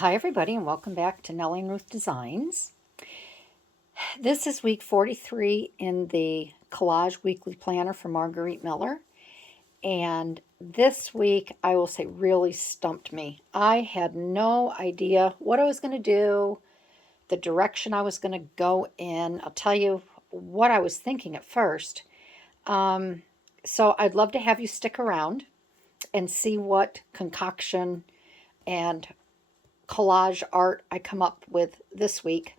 Hi everybody and welcome back to Nellie and Ruth Designs. This is week 43 in the Collage Weekly Planner for Margarete Miller. And this week, I will say, really stumped me. I had no idea what I was going to do, the direction I was going to go in. I'll tell you what I was thinking at first. So I'd love to have you stick around and see what concoction and collage art I come up with this week.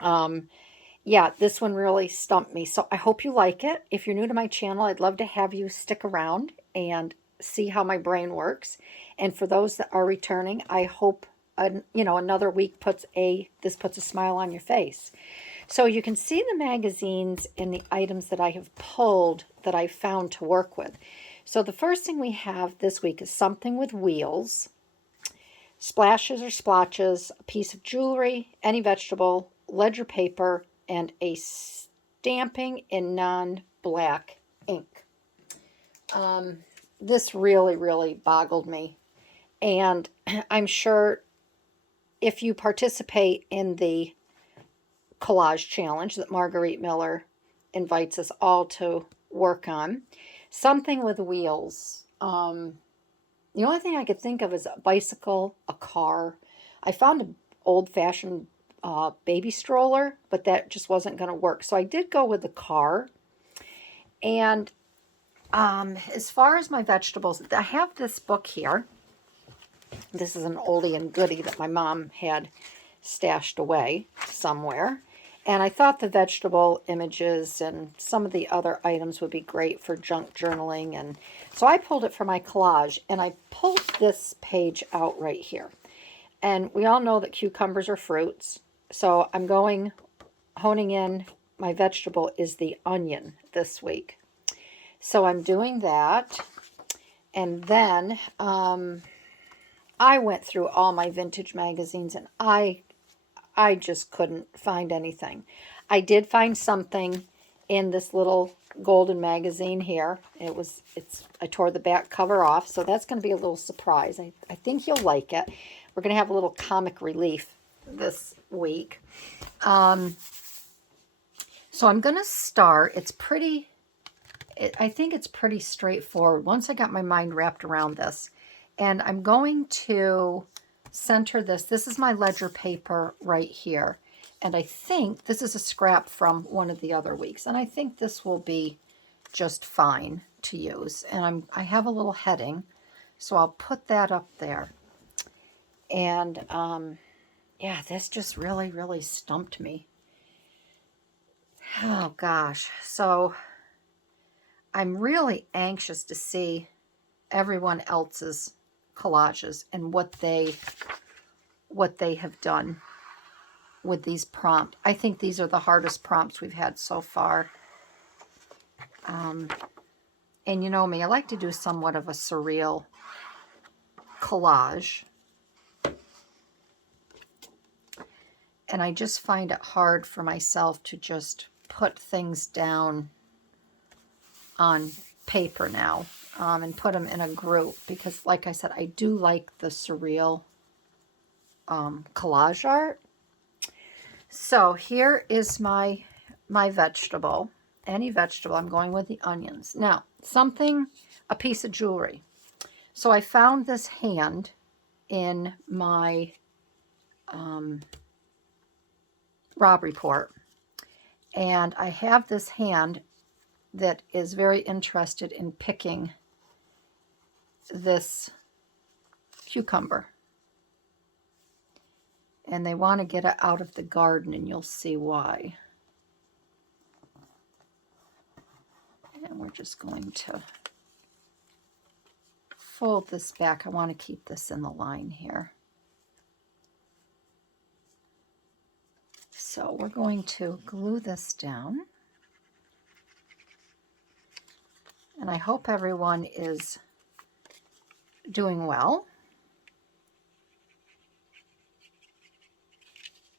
Yeah, this one really stumped me. So I hope you like it. If you're new to my channel, I'd love to have you stick around and see how my brain works. And for those that are returning, I hope another week puts a smile on your face. So you can see the magazines and the items that I have pulled that I found to work with. So the first thing we have this week is something with wheels, splashes or splotches, a piece of jewelry, any vegetable, ledger paper, and a stamping in non-black ink. This really boggled me. And I'm sure if you participate in the collage challenge that Margarete Miller invites us all to work on, something with wheels. The only thing I could think of is a bicycle, a car. I found an old-fashioned baby stroller, but that just wasn't going to work. So I did go with the car. And as far as my vegetables, I have this book here. This is an oldie and goodie that my mom had stashed away somewhere. And I thought the vegetable images and some of the other items would be great for junk journaling. And so I pulled it for my collage, and I pulled this page out right here. And we all know that cucumbers are fruits. So I'm honing in, my vegetable is the onion this week. So I'm doing that. And then I went through all my vintage magazines, and I just couldn't find anything. I did find something in this little golden magazine here. I tore the back cover off, so that's going to be a little surprise. I think you'll like it. We're going to have a little comic relief this week. So I'm going to start. I think it's pretty straightforward once I got my mind wrapped around this. And I'm going to center this. This is my ledger paper right here. And I think this is a scrap from one of the other weeks. And I think this will be just fine to use. And I have a little heading, so I'll put that up there. And yeah, this just really stumped me. Oh gosh. So I'm really anxious to see everyone else's collages and what they have done with these prompts. I think these are the hardest prompts we've had so far. And you know me, I like to do somewhat of a surreal collage. And I just find it hard for myself to just put things down on paper now and put them in a group, because like I said, I do like the surreal collage art. So here is my vegetable. Any vegetable. I'm going with the onions. Now, a piece of jewelry. So I found this hand in my Rob report. And I have this hand that is very interested in picking this cucumber. And they want to get it out of the garden, and you'll see why. And we're just going to fold this back. I want to keep this in the line here. So we're going to glue this down. And I hope everyone is doing well.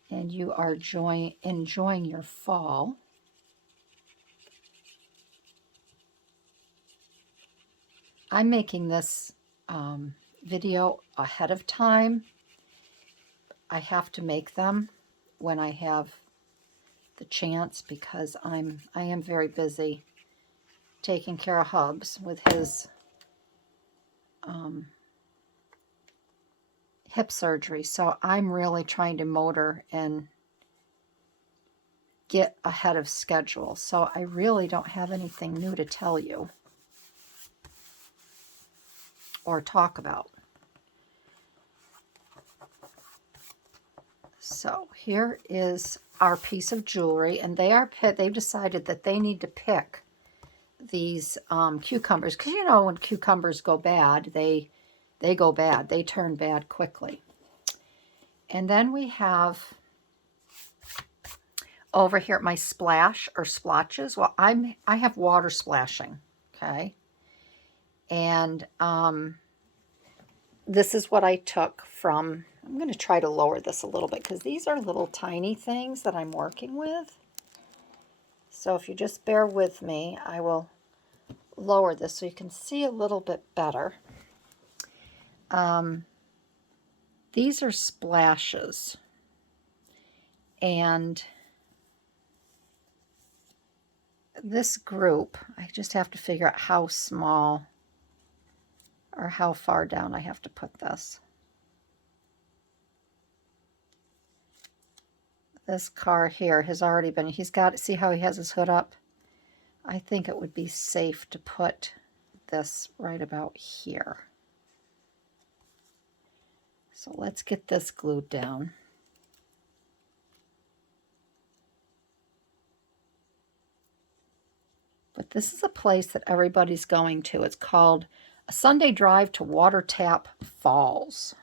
And you are enjoying your fall. I'm making this video ahead of time I have to make them when I have the chance because I am very busy taking care of Hubs with his hip surgery. So I'm really trying to motor and get ahead of schedule. So I really don't have anything new to tell you or talk about. So here is our piece of jewelry, and they've decided that they need to pick these cucumbers, because you know when cucumbers go bad, they go bad. They turn bad quickly. And then we have over here my splash or splotches. Well, I have water splashing, okay? And this is what I took from, I'm going to try to lower this a little bit because these are little tiny things that I'm working with. So if you just bear with me, I will lower this so you can see a little bit better. These are splashes, and this group, I just have to figure out how small or how far down I have to put this. This car here has already been, he's got, see how he has his hood up? I think it would be safe to put this right about here. So let's get this glued down. But this is a place that everybody's going to. It's called A Sunday Drive to Water Tap Falls.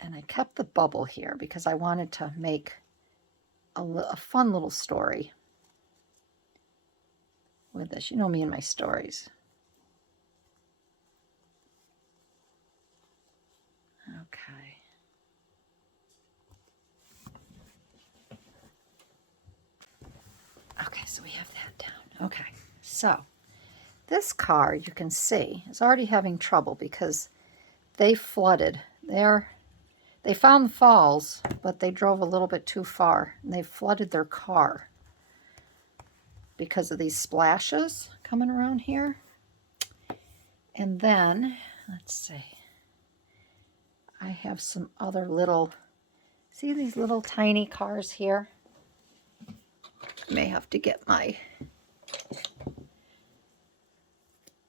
And I kept the bubble here because I wanted to make a fun little story with this. You know me and my stories. Okay. Okay, so we have that down. Okay, so this car, you can see, is already having trouble because they flooded. They found the falls, but they drove a little bit too far, and they flooded their car because of these splashes coming around here. And then, let's see, I have some other little, see these little tiny cars here? I may have to get my,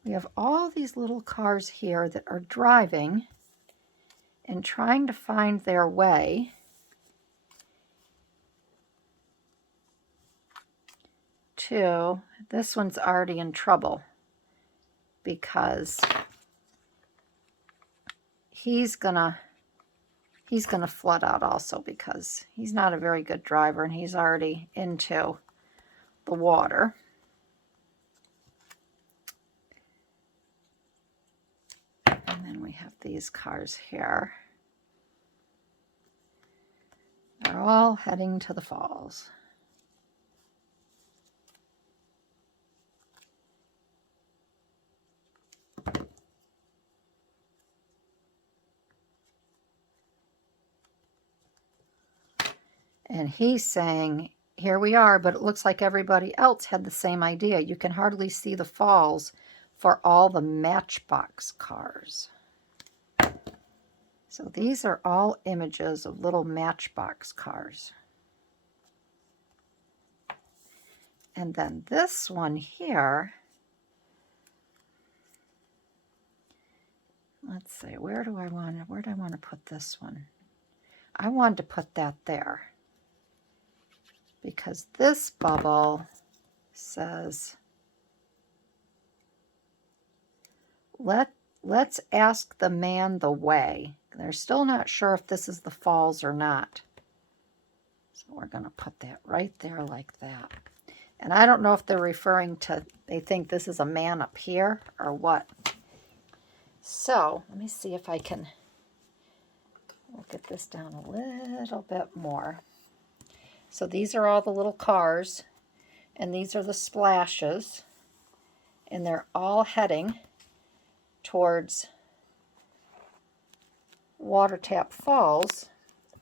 we have all these little cars here that are driving and trying to find their way to, this one's already in trouble because he's gonna flood out also because he's not a very good driver and he's already into the water. And then we have these cars here. They're all heading to the falls. And he's saying, here we are, but it looks like everybody else had the same idea. You can hardly see the falls for all the Matchbox cars. So these are all images of little Matchbox cars. And then this one here, let's see, where do I want to put this one? I wanted to put that there because this bubble says, let's ask the man the way. They're still not sure if this is the falls or not. So we're going to put that right there like that. And I don't know if they're referring to, they think this is a man up here or what. So let me see if I can, we'll get this down a little bit more. So these are all the little cars, and these are the splashes. and they're all heading towards Water Tap Falls,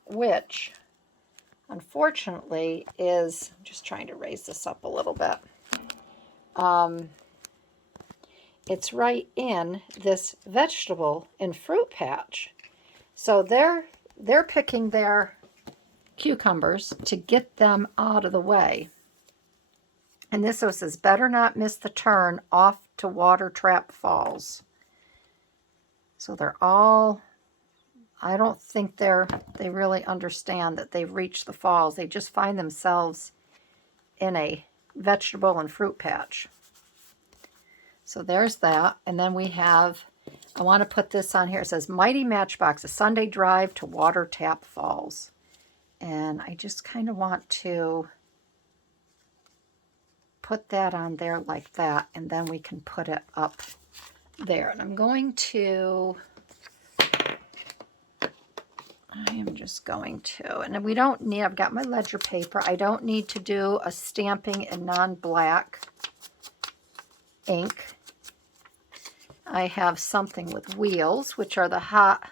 which unfortunately is, I'm just trying to raise this up a little bit. It's right in this vegetable and fruit patch. So they're picking their cucumbers to get them out of the way. And this one says, better not miss the turn off to Water Trap Falls. So they're all, I don't think they really understand that they've reached the falls. They just find themselves in a vegetable and fruit patch. So there's that. And then we have, I want to put this on here. It says, Mighty Matchbox, a Sunday drive to Water Tap Falls. And I just kind of want to put that on there like that, and then we can put it up there. And I'm going to, I am just going to, and we don't need, I've got my ledger paper. I don't need to do a stamping in non-black ink. I have something with wheels, which are the hot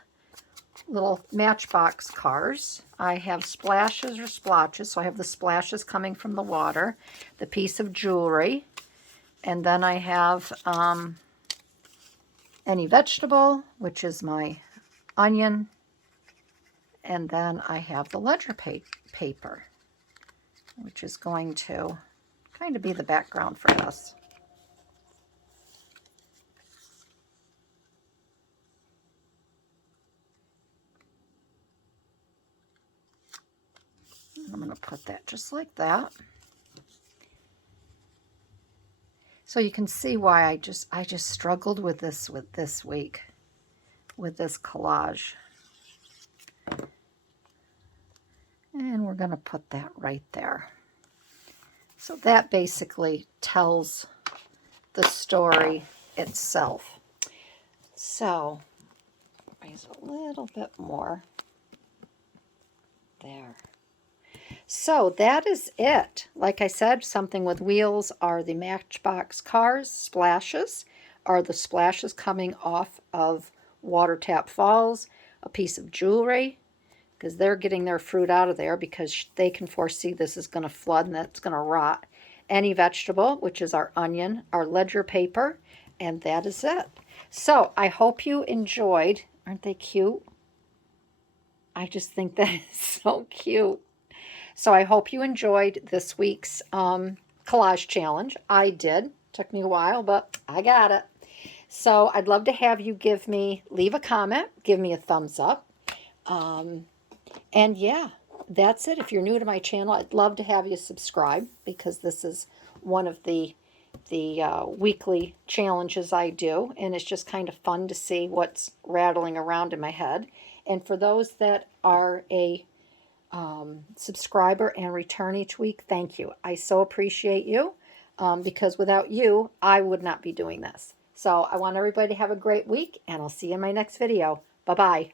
little Matchbox cars. I have splashes or splotches, so I have the splashes coming from the water, the piece of jewelry, and then I have any vegetable, which is my onion, and then I have the ledger paper, which is going to kind of be the background for this. I'm going to put that just like that. So you can see why I just struggled with this week with this collage. And we're going to put that right there. So that basically tells the story itself. So raise a little bit more there. So that is it. Like I said, something with wheels are the Matchbox cars. Splashes are the splashes coming off of Water Tap Falls. A piece of jewelry, because they're getting their fruit out of there because they can foresee this is going to flood and that's going to rot. Any vegetable, which is our onion, our ledger paper, and that is it. So I hope you enjoyed. Aren't they cute? I just think that is so cute. So I hope you enjoyed this week's collage challenge. I did. Took me a while, but I got it. So I'd love to have you leave a comment, give me a thumbs up. And yeah, that's it. If you're new to my channel, I'd love to have you subscribe, because this is one of the weekly challenges I do. And it's just kind of fun to see what's rattling around in my head. And for those that are a subscriber and return each week, thank you. I so appreciate you, because without you, I would not be doing this. So I want everybody to have a great week, and I'll see you in my next video. Bye-bye.